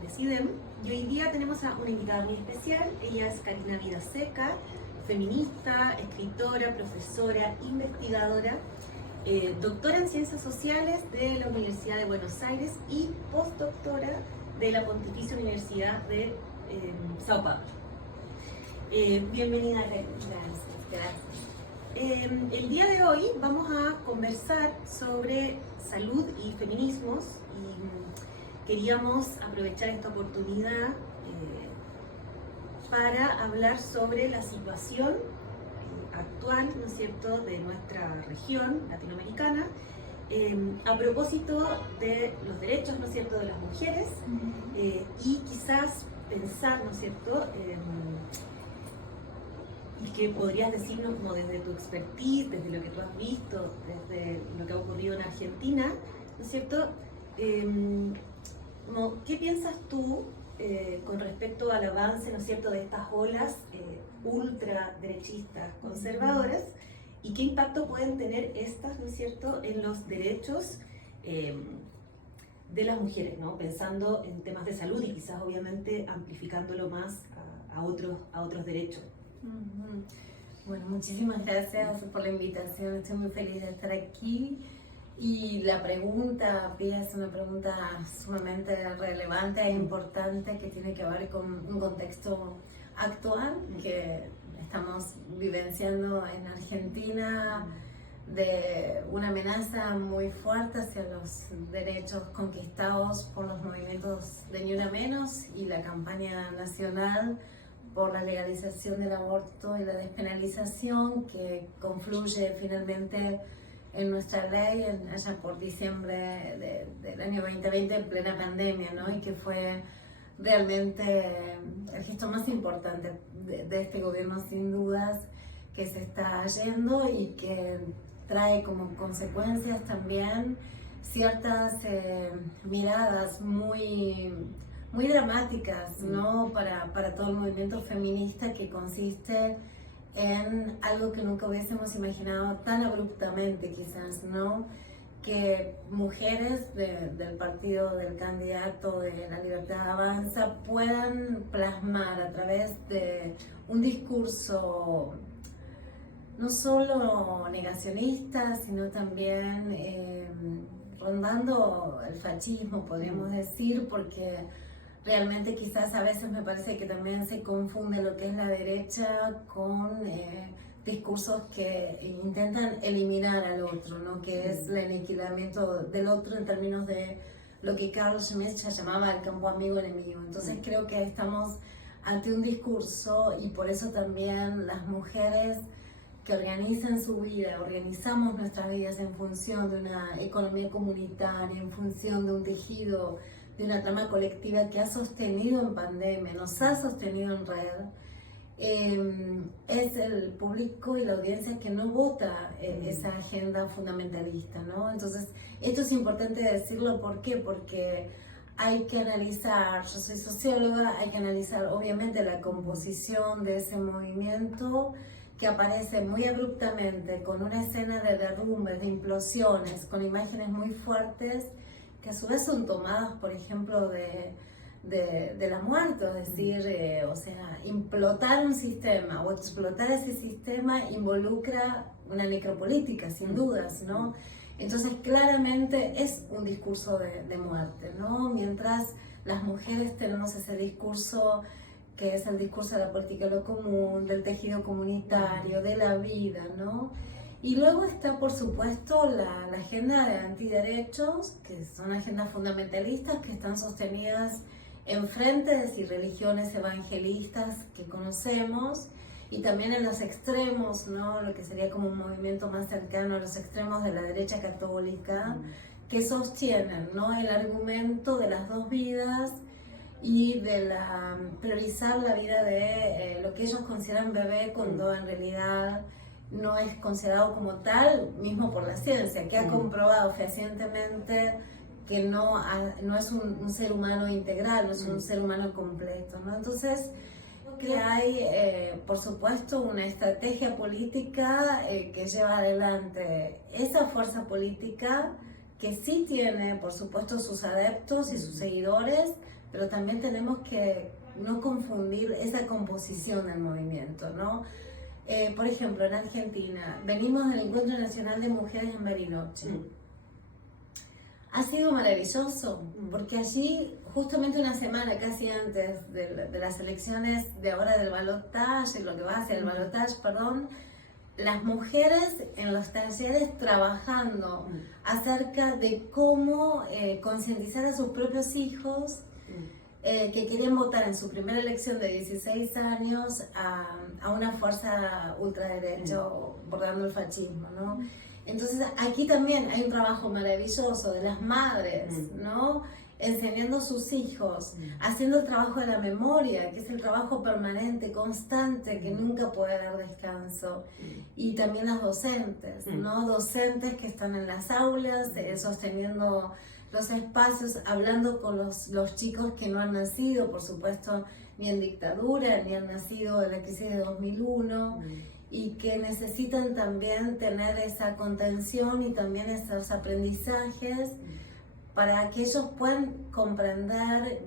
de CIDEM, y hoy día tenemos a una invitada muy especial. Ella es Karina Vidaseca, feminista, escritora, profesora, investigadora, doctora en Ciencias Sociales de la Universidad de Buenos Aires y postdoctora de la Pontificia Universidad de Sao Paulo. Bienvenida, Karina. Gracias. El día de hoy vamos a conversar sobre salud y feminismos y queríamos aprovechar esta oportunidad para hablar sobre la situación actual, ¿no es cierto?, de nuestra región latinoamericana a propósito de los derechos, ¿no es cierto?, de las mujeres y quizás pensar, ¿no es cierto?, y que podrías decirnos como desde tu expertise, desde lo que tú has visto, desde lo que ha ocurrido en Argentina, ¿no es cierto? ¿Qué piensas tú con respecto al avance, ¿no es cierto?, de estas olas ultraderechistas conservadoras y qué impacto pueden tener estas, ¿no es cierto?, en los derechos de las mujeres, ¿no? Pensando en temas de salud y quizás obviamente amplificándolo más a otros derechos. Bueno, muchísimas gracias por la invitación, estoy muy feliz de estar aquí y la pregunta, Pia, es una pregunta sumamente relevante e importante que tiene que ver con un contexto actual que estamos vivenciando en Argentina, de una amenaza muy fuerte hacia los derechos conquistados por los movimientos de Ni Una Menos y la campaña nacional por la legalización del aborto y la despenalización que confluye finalmente en nuestra ley allá por diciembre del año 2020 en plena pandemia, ¿no? Y que fue realmente el gesto más importante de este gobierno sin dudas que se está yendo y que trae como consecuencias también ciertas miradas muy dramáticas, ¿no? Para todo el movimiento feminista, que consiste en algo que nunca hubiésemos imaginado tan abruptamente quizás, ¿no? Que mujeres del partido del candidato de La Libertad Avanza puedan plasmar a través de un discurso no solo negacionista, sino también rondando el fascismo, podríamos decir, porque realmente quizás a veces me parece que también se confunde lo que es la derecha con discursos que intentan eliminar al otro, ¿no? Que es el aniquilamiento del otro en términos de lo que Carl Schmitt ya llamaba el campo amigo-enemigo. Entonces creo que estamos ante un discurso y por eso también las mujeres que organizan su vida, organizamos nuestras vidas en función de una economía comunitaria, en función de un tejido, de una trama colectiva que ha sostenido en pandemia, nos ha sostenido en red, es el público y la audiencia que no vota esa agenda fundamentalista, ¿no? Entonces, esto es importante decirlo, ¿por qué? Porque hay que analizar, yo soy socióloga, hay que analizar obviamente la composición de ese movimiento que aparece muy abruptamente con una escena de derrumbes, de implosiones, con imágenes muy fuertes que a su vez son tomadas, por ejemplo, de la muerte, es decir, o sea, implotar un sistema o explotar ese sistema involucra una necropolítica, sin dudas, ¿no? Entonces, claramente es un discurso de muerte, ¿no? Mientras las mujeres tenemos ese discurso que es el discurso de la política de lo común, del tejido comunitario, de la vida, ¿no? Y luego está, por supuesto, la agenda de antiderechos, que son agendas fundamentalistas que están sostenidas en frentes y religiones evangelistas que conocemos, y también en los extremos, ¿no? Lo que sería como un movimiento más cercano a los extremos de la derecha católica, que sostienen, ¿no?, el argumento de las dos vidas y de priorizar la vida de lo que ellos consideran bebé cuando en realidad no es considerado como tal, mismo por la ciencia, que ha comprobado fehacientemente que no es un ser humano integral, no es un ser humano completo, ¿no? Entonces, que hay, por supuesto, una estrategia política que lleva adelante esa fuerza política que sí tiene, por supuesto, sus adeptos y sus seguidores, pero también tenemos que no confundir esa composición del movimiento, ¿no? Por ejemplo, en Argentina, venimos del Encuentro Nacional de Mujeres en Bariloche. Ha sido maravilloso, porque allí, justamente una semana casi antes de las elecciones de ahora del balotaje, lo que va a ser el balotaje, perdón, las mujeres en los talleres trabajando acerca de cómo concientizar a sus propios hijos que querían votar en su primera elección de 16 años a una fuerza ultraderecha, bordando el fascismo, ¿no? Entonces aquí también hay un trabajo maravilloso de las madres, ¿no? Enseñando a sus hijos, haciendo el trabajo de la memoria, que es el trabajo permanente, constante, que nunca puede dar descanso. Y también las docentes, ¿no? Docentes que están en las aulas, sosteniendo los espacios, hablando con los chicos que no han nacido, por supuesto, ni en dictadura, ni han nacido en la crisis de 2001, y que necesitan también tener esa contención y también esos aprendizajes para que ellos puedan comprender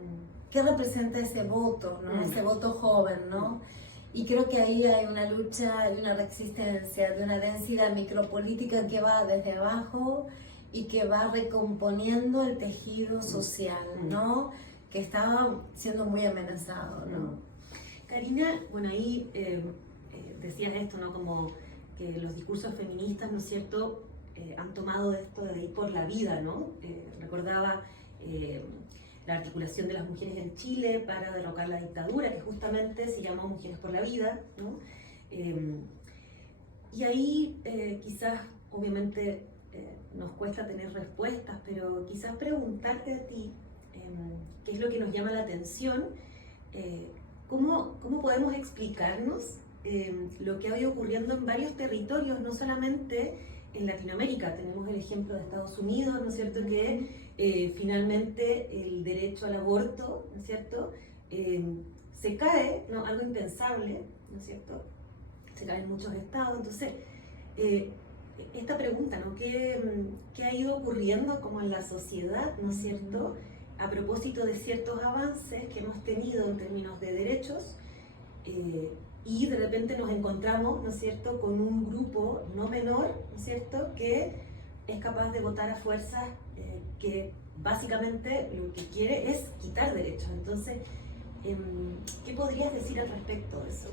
qué representa ese voto, ¿no? Ese voto joven, ¿no? Y creo que ahí hay una lucha, hay una resistencia, de una densidad micropolítica que va desde abajo y que va recomponiendo el tejido social, ¿no? Que estaba siendo muy amenazado, ¿no? Karina, bueno, ahí decías esto, ¿no? Como que los discursos feministas, ¿no es cierto?, han tomado esto de ir por la vida, ¿no? Recordaba la articulación de las mujeres en Chile para derrocar la dictadura, que justamente se llamó Mujeres por la Vida, ¿no? Y ahí quizás, obviamente, nos cuesta tener respuestas, pero quizás preguntarte a ti, qué es lo que nos llama la atención, cómo podemos explicarnos lo que ha ido ocurriendo en varios territorios, no solamente en Latinoamérica. Tenemos el ejemplo de Estados Unidos, ¿no es cierto?, que finalmente el derecho al aborto, ¿no es cierto?, se cae, ¿no?, algo impensable, ¿no es cierto?, se cae en muchos estados. Entonces, esta pregunta, ¿no?, ¿qué ha ido ocurriendo como en la sociedad, ¿no es cierto?, a propósito de ciertos avances que hemos tenido en términos de derechos, y de repente nos encontramos, ¿no es cierto?, con un grupo no menor, ¿no es cierto?, que es capaz de votar a fuerzas que básicamente lo que quiere es quitar derechos. Entonces, ¿qué podrías decir al respecto de eso?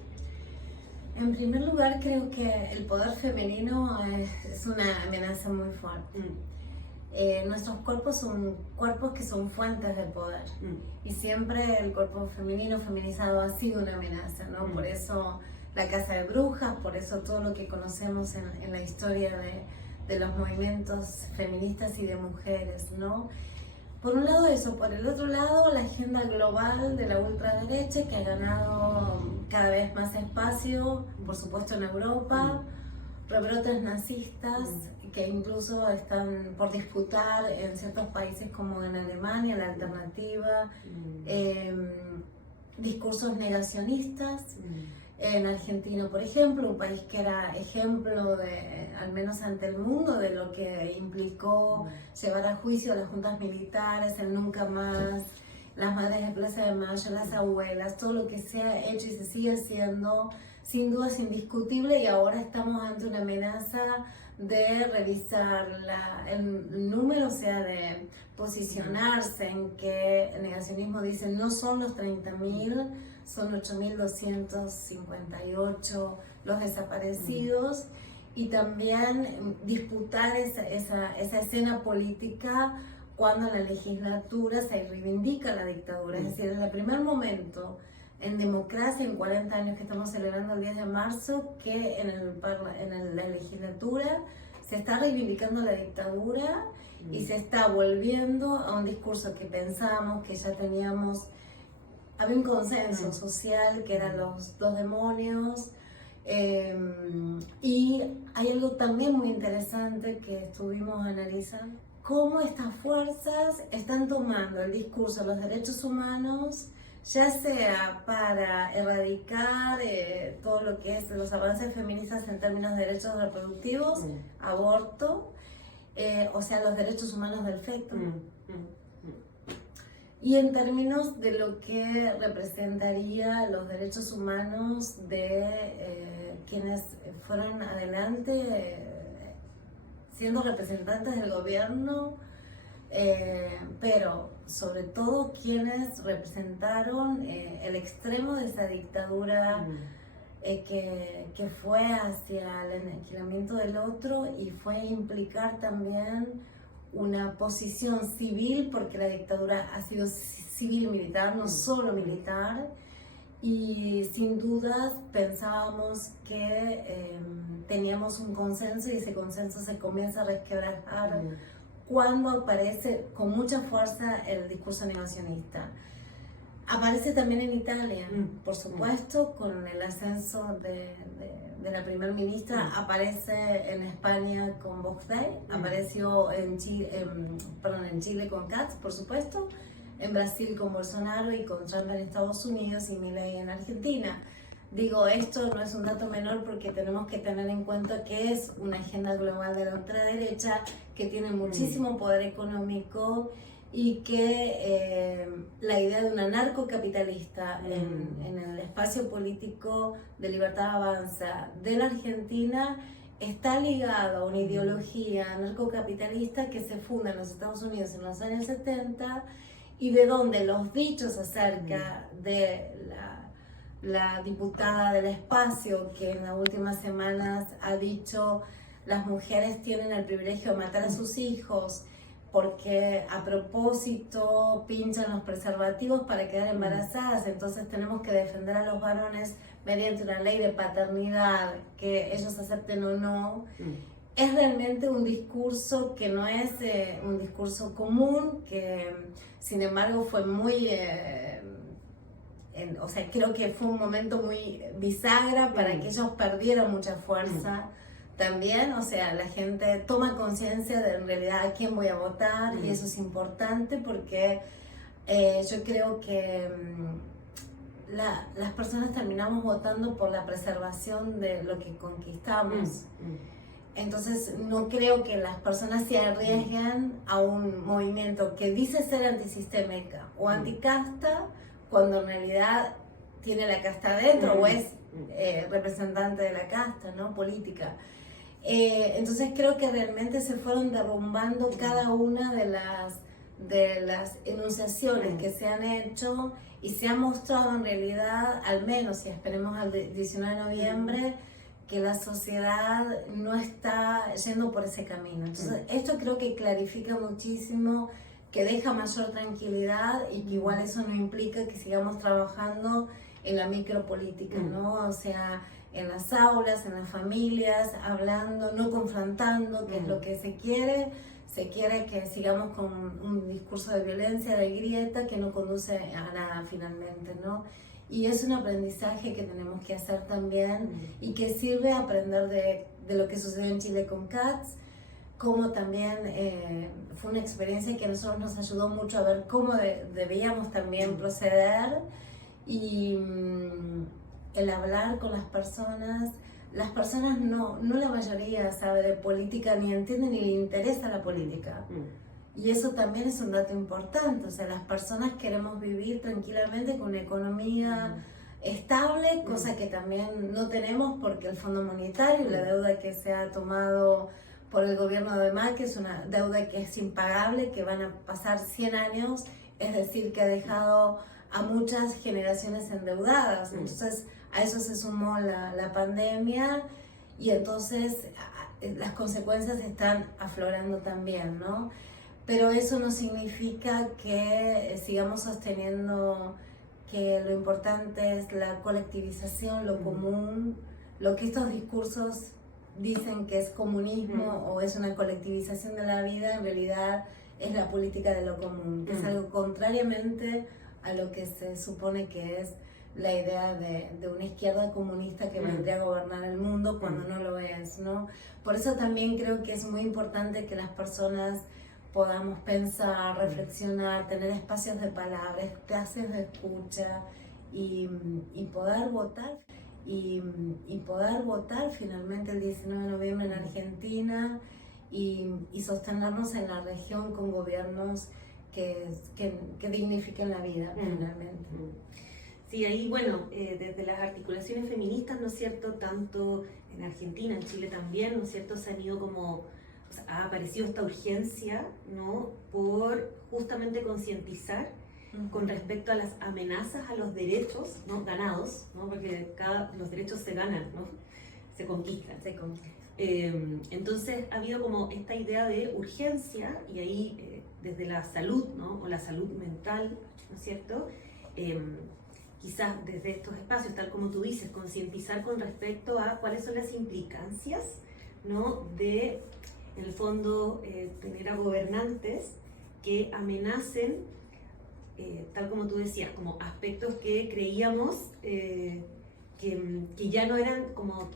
En primer lugar, creo que el poder femenino es una amenaza muy fuerte. Nuestros cuerpos son cuerpos que son fuentes del poder, y siempre el cuerpo femenino, feminizado, ha sido una amenaza, ¿no? Por eso la casa de brujas, por eso todo lo que conocemos en la historia de los movimientos feministas y de mujeres, ¿no? Por un lado eso, por el otro lado la agenda global de la ultraderecha, que ha ganado cada vez más espacio, por supuesto en Europa, rebrotes nazistas que incluso están por disputar en ciertos países como en Alemania, la alternativa, discursos negacionistas. En Argentina, por ejemplo, un país que era ejemplo, al menos ante el mundo, de lo que implicó llevar a juicio a las juntas militares, el nunca más, las madres de Plaza de Mayo, las abuelas, todo lo que se ha hecho y se sigue haciendo, sin duda es indiscutible, y ahora estamos ante una amenaza de revisar el número, o sea, de posicionarse en que el negacionismo dice no son los 30.000, son 8.258 los desaparecidos, y también disputar esa escena política cuando en la legislatura se reivindica la dictadura. Es decir, en el primer momento en democracia, en 40 años que estamos celebrando el 10 de marzo, que en la legislatura se está reivindicando la dictadura y se está volviendo a un discurso que pensábamos que ya teníamos. Había un consenso social que eran los dos demonios, y hay algo también muy interesante que estuvimos analizando, cómo estas fuerzas están tomando el discurso de los derechos humanos, ya sea para erradicar todo lo que es los avances feministas en términos de derechos reproductivos, aborto, o sea, los derechos humanos del feto. y en términos de lo que representaría los derechos humanos de quienes fueron adelante siendo representantes del gobierno, pero sobre todo quienes representaron el extremo de esa dictadura que fue hacia el aniquilamiento del otro y fue implicar también una posición civil, porque la dictadura ha sido civil-militar, no solo militar, y sin dudas pensábamos que teníamos un consenso y ese consenso se comienza a resquebrajar cuando aparece con mucha fuerza el discurso negacionista. Aparece también en Italia, por supuesto, con el ascenso de la primer ministra, aparece en España con Vox Day, apareció en Chile con Katz, por supuesto, en Brasil con Bolsonaro y con Trump en Estados Unidos y Milei en Argentina. Digo, esto no es un dato menor porque tenemos que tener en cuenta que es una agenda global de la ultraderecha que tiene muchísimo poder económico y que la idea de un anarcocapitalista en el espacio político de Libertad Avanza de la Argentina está ligado a una ideología anarcocapitalista que se funda en los Estados Unidos en los años 70 y de donde los dichos acerca de la diputada del espacio que en las últimas semanas ha dicho las mujeres tienen el privilegio de matar a sus hijos porque a propósito pinchan los preservativos para quedar embarazadas, entonces tenemos que defender a los varones mediante una ley de paternidad, que ellos acepten o no. Es realmente un discurso que no es un discurso común, que sin embargo fue muy... o sea, creo que fue un momento muy bisagra para que ellos perdieran mucha fuerza. También, o sea, la gente toma conciencia de en realidad a quién voy a votar y eso es importante porque yo creo que las personas terminamos votando por la preservación de lo que conquistamos. Entonces no creo que las personas se arriesguen a un movimiento que dice ser antisistémica o anticasta cuando en realidad tiene la casta adentro o es representante de la casta, ¿no? Política. Entonces creo que realmente se fueron derrumbando cada una de las enunciaciones que se han hecho y se ha mostrado en realidad, al menos si esperemos al 19 de noviembre, que la sociedad no está yendo por ese camino. Entonces esto creo que clarifica muchísimo, que deja mayor tranquilidad y que igual eso no implica que sigamos trabajando en la micropolítica, ¿no? O sea, en las aulas, en las familias, hablando, no confrontando, que es lo que se quiere que sigamos con un discurso de violencia, de grieta, que no conduce a nada finalmente, ¿no? Y es un aprendizaje que tenemos que hacer también y que sirve a aprender de lo que sucedió en Chile con Katz, como también fue una experiencia que a nosotros nos ayudó mucho a ver cómo debíamos también proceder y el hablar con las personas no la mayoría sabe de política, ni entiende ni le interesa la política. Y eso también es un dato importante, o sea, las personas queremos vivir tranquilamente con una economía estable, cosa que también no tenemos porque el Fondo Monetario y la deuda que se ha tomado por el gobierno de Macri es una deuda que es impagable, que van a pasar 100 años, es decir, que ha dejado a muchas generaciones endeudadas. Entonces, a eso se sumó la pandemia y entonces las consecuencias están aflorando también, ¿no? Pero eso no significa que sigamos sosteniendo que lo importante es la colectivización, lo común, lo que estos discursos dicen que es comunismo o es una colectivización de la vida, en realidad es la política de lo común, que es algo contrariamente a lo que se supone que es la idea de una izquierda comunista que vendría a gobernar el mundo cuando no lo es, ¿no? Por eso también creo que es muy importante que las personas podamos pensar, reflexionar, tener espacios de palabra, espacios de escucha y poder votar. Y poder votar finalmente el 19 de noviembre en Argentina y sostenernos en la región con gobiernos que dignifiquen la vida, finalmente. Sí, ahí, bueno, desde las articulaciones feministas, ¿no es cierto?, tanto en Argentina, en Chile también, ¿no es cierto?, se han ido como, o sea, ha aparecido esta urgencia, ¿no?, por justamente concientizar con respecto a las amenazas a los derechos, ¿no?, ganados, ¿no?, porque los derechos se ganan, ¿no?, se conquistan. Entonces ha habido como esta idea de urgencia, y ahí desde la salud, ¿no?, o la salud mental, ¿no es cierto?, quizás desde estos espacios, tal como tú dices, concientizar con respecto a cuáles son las implicancias, ¿no?, de, en el fondo, tener a gobernantes que amenacen, tal como tú decías, como aspectos que creíamos que ya no eran como,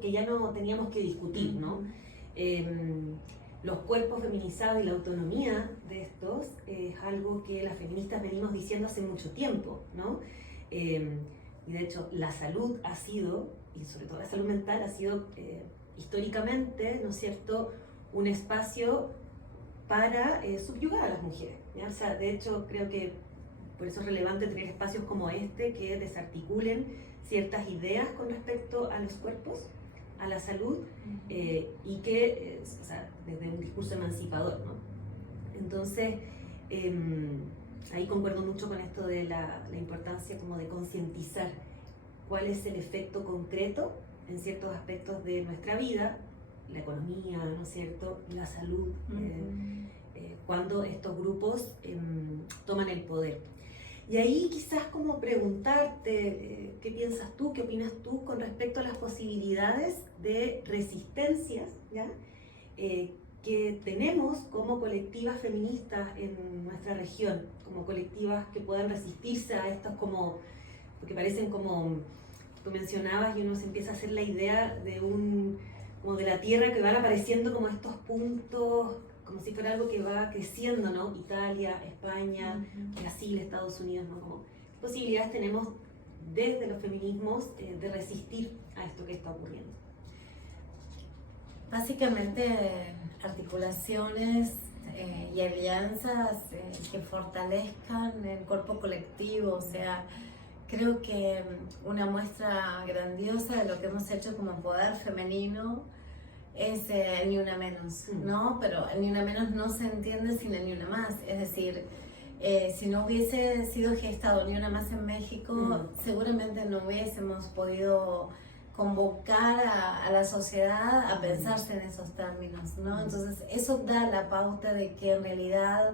que ya no teníamos que discutir, ¿no? Los cuerpos feminizados y la autonomía de estos es algo que las feministas venimos diciendo hace mucho tiempo, ¿no? Y de hecho la salud ha sido, y sobre todo la salud mental, ha sido históricamente, ¿no es cierto?, un espacio para subyugar a las mujeres, ¿ya? O sea, de hecho creo que por eso es relevante tener espacios como este que desarticulen ciertas ideas con respecto a los cuerpos, a la salud, y que, o sea, desde un discurso emancipador, ¿no? Entonces, ahí concuerdo mucho con esto de la importancia como de concientizar cuál es el efecto concreto en ciertos aspectos de nuestra vida, la economía, ¿no es cierto?, la salud, cuando estos grupos toman el poder. Y ahí quizás como preguntarte, ¿qué piensas tú, qué opinas tú con respecto a las posibilidades de resistencias, ¿ya?, que tenemos como colectivas feministas en nuestra región, como colectivas que puedan resistirse a estos como, porque parecen como, tú mencionabas y uno se empieza a hacer la idea de como de la tierra que van apareciendo como estos puntos, como si fuera algo que va creciendo, ¿no? Italia, España, Brasil, Estados Unidos, ¿no? Como, ¿qué posibilidades tenemos desde los feminismos de resistir a esto que está ocurriendo? Básicamente, articulaciones y alianzas que fortalezcan el cuerpo colectivo, o sea, creo que una muestra grandiosa de lo que hemos hecho como poder femenino es el Ni Una Menos, ¿no? Pero el Ni Una Menos no se entiende sin el Ni Una Más, es decir, si no hubiese sido gestado Ni Una Más en México, seguramente no hubiésemos podido convocar a la sociedad a pensarse en esos términos, ¿no? Entonces eso da la pauta de que en realidad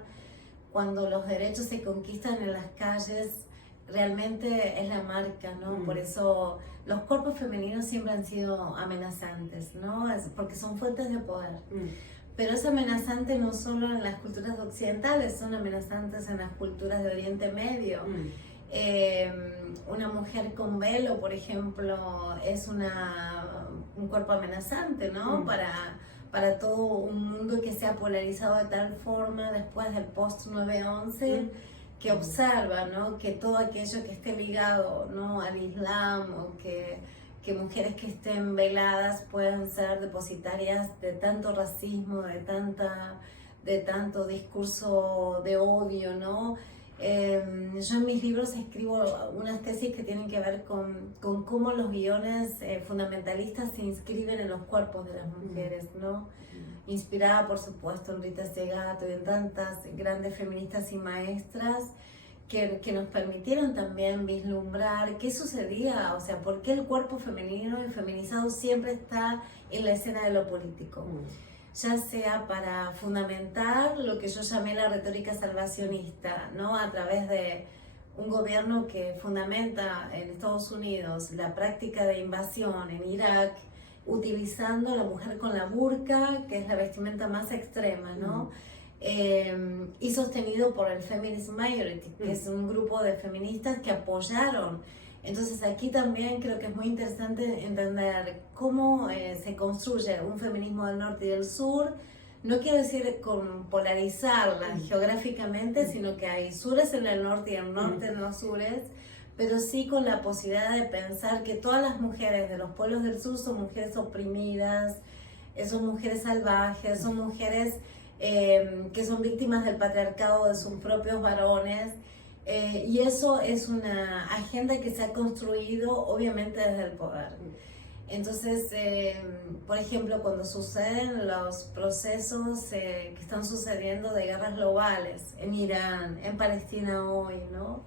cuando los derechos se conquistan en las calles, realmente es la marca, ¿no? Por eso los cuerpos femeninos siempre han sido amenazantes, ¿no? Porque son fuentes de poder. Pero es amenazante no solo en las culturas occidentales, son amenazantes en las culturas de Oriente Medio. Una mujer con velo, por ejemplo, es un cuerpo amenazante, ¿no? Para todo un mundo que se ha polarizado de tal forma después del post 9/11, que observa, ¿no?, que todo aquello que esté ligado, ¿no?, al Islam, o que mujeres que estén veladas puedan ser depositarias de tanto racismo, de tanto discurso de odio, ¿no? Yo en mis libros escribo unas tesis que tienen que ver con cómo los guiones fundamentalistas se inscriben en los cuerpos de las mujeres, ¿no? Inspirada, por supuesto, en Rita Segato y en tantas grandes feministas y maestras que nos permitieron también vislumbrar qué sucedía, o sea, por qué el cuerpo femenino y feminizado siempre está en la escena de lo político. Ya sea para fundamentar lo que yo llamé la retórica salvacionista, ¿no?, a través de un gobierno que fundamenta en Estados Unidos la práctica de invasión en Irak, utilizando a la mujer con la burka, que es la vestimenta más extrema, ¿no? Y sostenido por el Feminist Majority, que es un grupo de feministas que apoyaron. Entonces aquí también creo que es muy interesante entender cómo se construye un feminismo del norte y del sur. No quiero decir con polarizarla geográficamente, sino que hay sures en el norte y el norte en los sures, pero sí con la posibilidad de pensar que todas las mujeres de los pueblos del sur son mujeres oprimidas, son mujeres salvajes, son mujeres que son víctimas del patriarcado de sus propios varones. Y eso es una agenda que se ha construido obviamente desde el poder. Entonces, por ejemplo, cuando suceden los procesos que están sucediendo de guerras globales en Irán, en Palestina hoy, ¿no?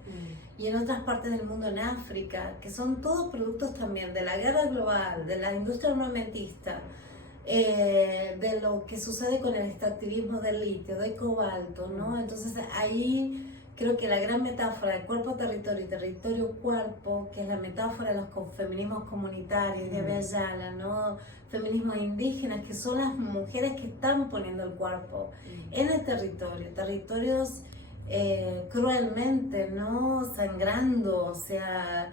Y en otras partes del mundo, en África, que son todos productos también de la guerra global, de la industria armamentista, de lo que sucede con el extractivismo del litio, del cobalto, ¿no? Entonces ahí creo que la gran metáfora de cuerpo-territorio y territorio-cuerpo, que es la metáfora de los feminismos comunitarios de Abya Yala, ¿no? Feminismos indígenas, que son las mujeres que están poniendo el cuerpo en el territorio, territorios cruelmente, ¿no? Sangrando, o sea,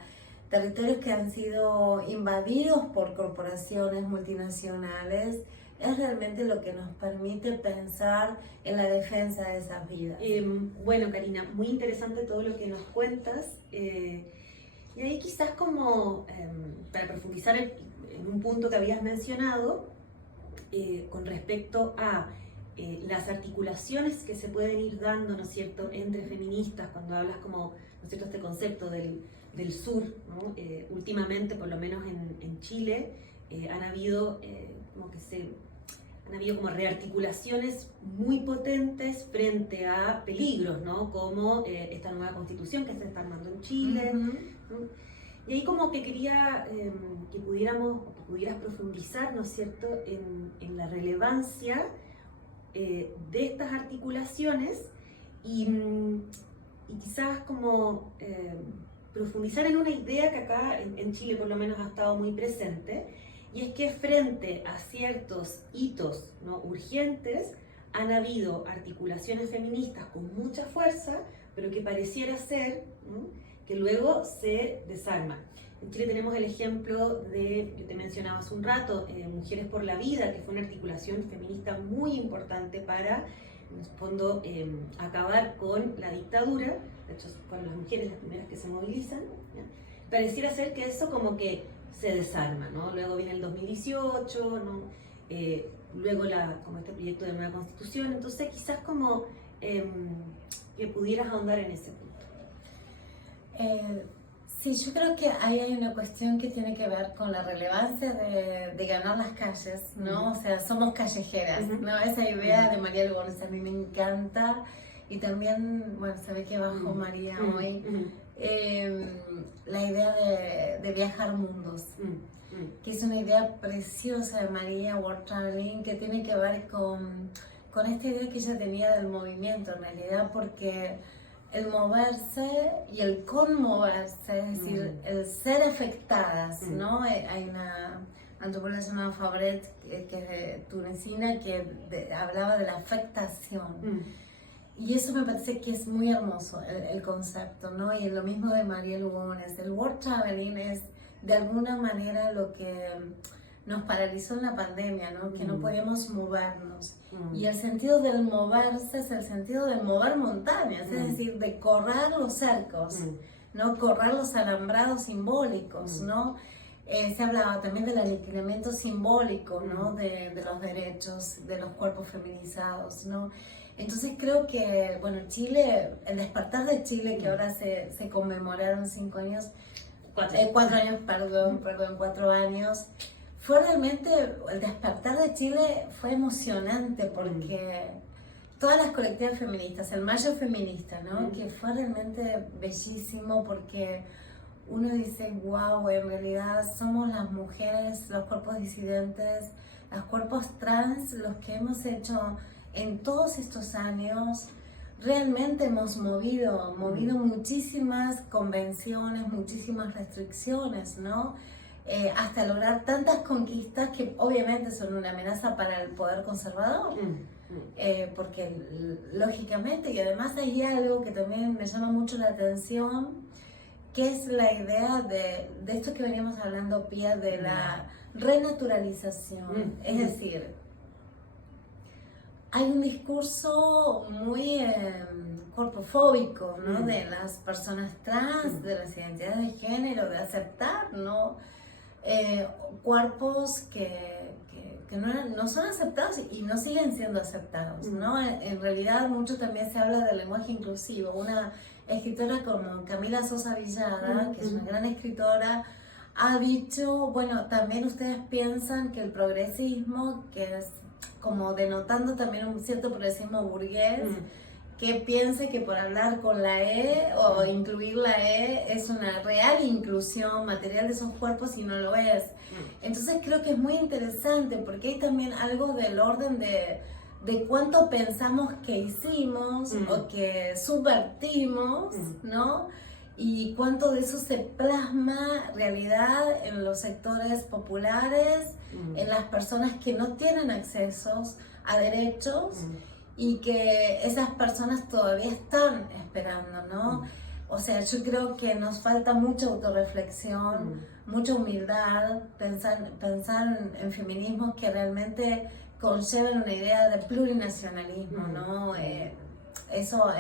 territorios que han sido invadidos por corporaciones multinacionales, es realmente lo que nos permite pensar en la defensa de esas vidas. Bueno, Karina, muy interesante todo lo que nos cuentas. Y ahí quizás como para profundizar en un punto que habías mencionado, con respecto a las articulaciones que se pueden ir dando, ¿no es cierto?, entre feministas, cuando hablas como, ¿no es cierto?, este concepto del sur, ¿no? Últimamente, por lo menos en Chile, han habido como rearticulaciones muy potentes frente a peligros, ¿no? Como esta nueva constitución que se está armando en Chile, ¿no? Y ahí como que quería que pudieras profundizar, ¿no es cierto?, en la relevancia de estas articulaciones y quizás como profundizar en una idea que acá en Chile por lo menos ha estado muy presente, y es que frente a ciertos hitos, ¿no?, urgentes, han habido articulaciones feministas con mucha fuerza, pero que pareciera ser, ¿no?, que luego se desarman. En Chile tenemos el ejemplo de, yo te mencionaba hace un rato, Mujeres por la Vida, que fue una articulación feminista muy importante para, en el fondo, acabar con la dictadura. De hecho, fueron las mujeres las primeras que se movilizan, ¿ya? Pareciera ser que eso como que se desarma, ¿no? Luego viene el 2018, ¿no? Luego como este proyecto de nueva constitución. Entonces quizás como que pudieras ahondar en ese punto. Sí, yo creo que ahí hay una cuestión que tiene que ver con la relevancia de ganar las calles, ¿no? O sea, somos callejeras, ¿no? Esa idea de María Lugones a mí me encanta, y también, bueno, se ve que bajó María hoy, la idea de viajar mundos, que es una idea preciosa de María, World Traveling, que tiene que ver con esta idea que ella tenía del movimiento, en realidad, porque el moverse y el conmoverse, es decir, el ser afectadas, ¿no? Hay una antropóloga llamada Fabret, que es de tunecina, que hablaba de la afectación. Y eso me parece que es muy hermoso, el concepto, ¿no? Y lo mismo de María Lugones. El World Traveling es, de alguna manera, lo que nos paralizó en la pandemia, ¿no? Que no podíamos movernos. Y el sentido del moverse es el sentido de mover montañas, es decir, de correr los cercos, ¿no? Correr los alambrados simbólicos, ¿no? Se hablaba también del aniquilamiento simbólico, ¿no? De los derechos, de los cuerpos feminizados, ¿no? Entonces creo que, bueno, Chile, el despertar de Chile, que ahora se conmemoraron 5 años, 4 años, perdón, 4 años, fue realmente, el despertar de Chile fue emocionante, porque todas las colectivas feministas, el Mayo Feminista, ¿no? Que fue realmente bellísimo, porque uno dice, wow, en realidad somos las mujeres, los cuerpos disidentes, los cuerpos trans, los que hemos hecho en todos estos años. Realmente hemos movido muchísimas convenciones, muchísimas restricciones, ¿no? Hasta lograr tantas conquistas que obviamente son una amenaza para el poder conservador, porque lógicamente, y además hay algo que también me llama mucho la atención, que es la idea de esto que veníamos hablando, Pía, de la renaturalización. Es decir, hay un discurso muy corpofóbico, ¿no? De las personas trans, de las identidades de género, de aceptar, ¿no? cuerpos que no son aceptados y no siguen siendo aceptados, ¿no? En realidad mucho también se habla del lenguaje inclusivo. Una escritora como Camila Sosa Villada, que es una gran escritora, ha dicho, bueno, también ustedes piensan que el progresismo, que es como denotando también un cierto progresismo burgués, que piense que por hablar con la E o incluir la E es una real inclusión material de esos cuerpos y no lo es. Entonces creo que es muy interesante porque hay también algo del orden de cuánto pensamos que hicimos o que subvertimos, ¿no? Y cuánto de eso se plasma realidad en los sectores populares, en las personas que no tienen accesos a derechos y que esas personas todavía están esperando, ¿no? O sea, yo creo que nos falta mucha autorreflexión, mucha humildad, pensar en feminismos que realmente conlleven una idea de plurinacionalismo, ¿no? Eso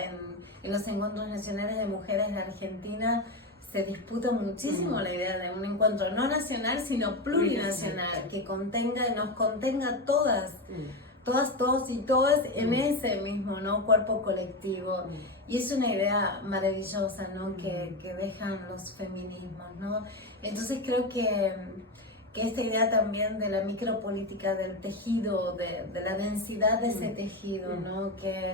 en los encuentros nacionales de mujeres de Argentina se disputa muchísimo la idea de un encuentro no nacional, sino plurinacional, que nos contenga todas, todos y todas en ese mismo, ¿no? Cuerpo colectivo. Y es una idea maravillosa, ¿no? Que dejan los feminismos, ¿no? Entonces creo que esta idea también de la micropolítica del tejido, de la densidad de ese tejido, ¿no? Que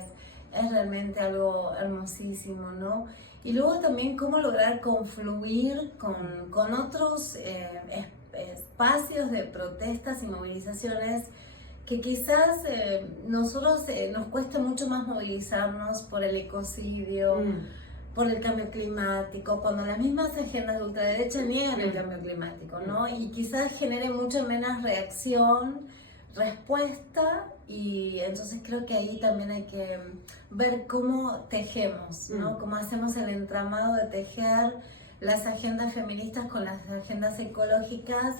es realmente algo hermosísimo, ¿no? Y luego también cómo lograr confluir con otros espacios de protestas y movilizaciones que quizás nosotros nos cuesta mucho más movilizarnos por el ecocidio, por el cambio climático, cuando las mismas agendas de ultraderecha niegan el cambio climático, ¿no? Y quizás genere mucho menos respuesta, y entonces creo que ahí también hay que ver cómo tejemos, ¿no? Cómo hacemos el entramado de tejer las agendas feministas con las agendas ecológicas,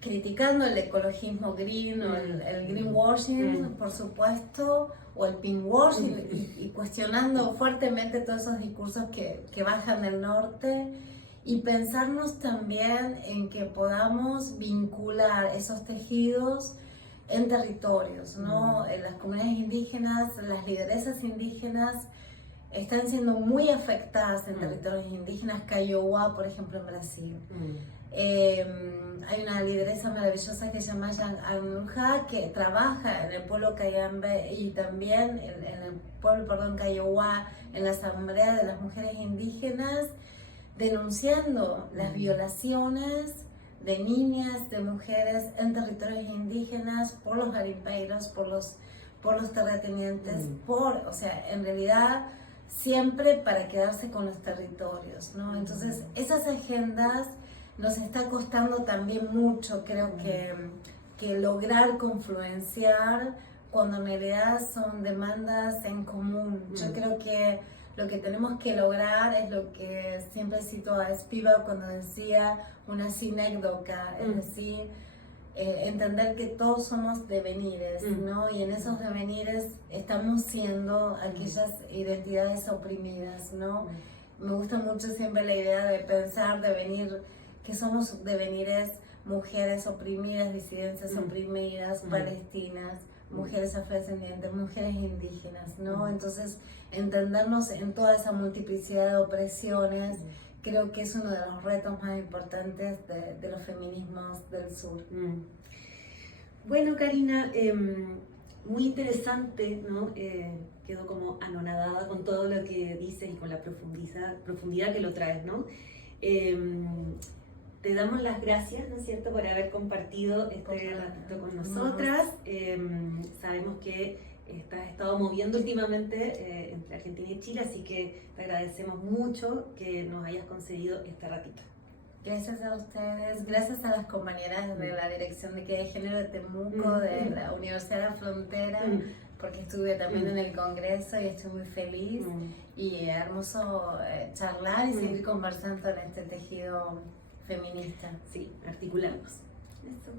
criticando el ecologismo green o el greenwashing, por supuesto, o el pinkwashing, y cuestionando fuertemente todos esos discursos que bajan del norte, y pensarnos también en que podamos vincular esos tejidos en territorios, ¿no? En las comunidades indígenas, las lideresas indígenas están siendo muy afectadas en territorios indígenas, Kaiowá, por ejemplo, en Brasil. Hay una lideresa maravillosa que se llama Yang Anunja, que trabaja en el pueblo Cayambe y también en el pueblo, Kaiowá, en la Asamblea de las Mujeres Indígenas, denunciando las violaciones de niñas, de mujeres en territorios indígenas por los garimpeiros, por los terratenientes, o sea, en realidad siempre para quedarse con los territorios, ¿no? Entonces, esas agendas nos está costando también mucho, creo que lograr confluenciar cuando en realidad son demandas en común. Yo creo que lo que tenemos que lograr es lo que siempre cito a Spivak cuando decía una sinécdoca, es decir, entender que todos somos devenires, ¿no? Y en esos devenires estamos siendo aquellas identidades oprimidas, ¿no? Me gusta mucho siempre la idea de pensar devenir, que somos devenires, mujeres oprimidas, disidencias oprimidas, palestinas, mujeres afrodescendientes, mujeres indígenas, ¿no? Entonces, entendernos en toda esa multiplicidad de opresiones, creo que es uno de los retos más importantes de los feminismos del sur. Bueno, Karina, muy interesante, ¿no? Quedo como anonadada con todo lo que dices y con la profundidad que lo traes, ¿no? Te damos las gracias, ¿no es cierto?, por haber compartido este ratito con nosotras. Sabemos que has estado moviendo últimamente entre Argentina y Chile, así que te agradecemos mucho que nos hayas concedido este ratito. Gracias a ustedes, gracias a las compañeras de la Dirección de Equidad de Género de Temuco, de la Universidad de la Frontera, porque estuve también en el Congreso y estoy muy feliz. Y hermoso charlar y seguir conversando en este tejido feminista. Sí, articulamos. Eso.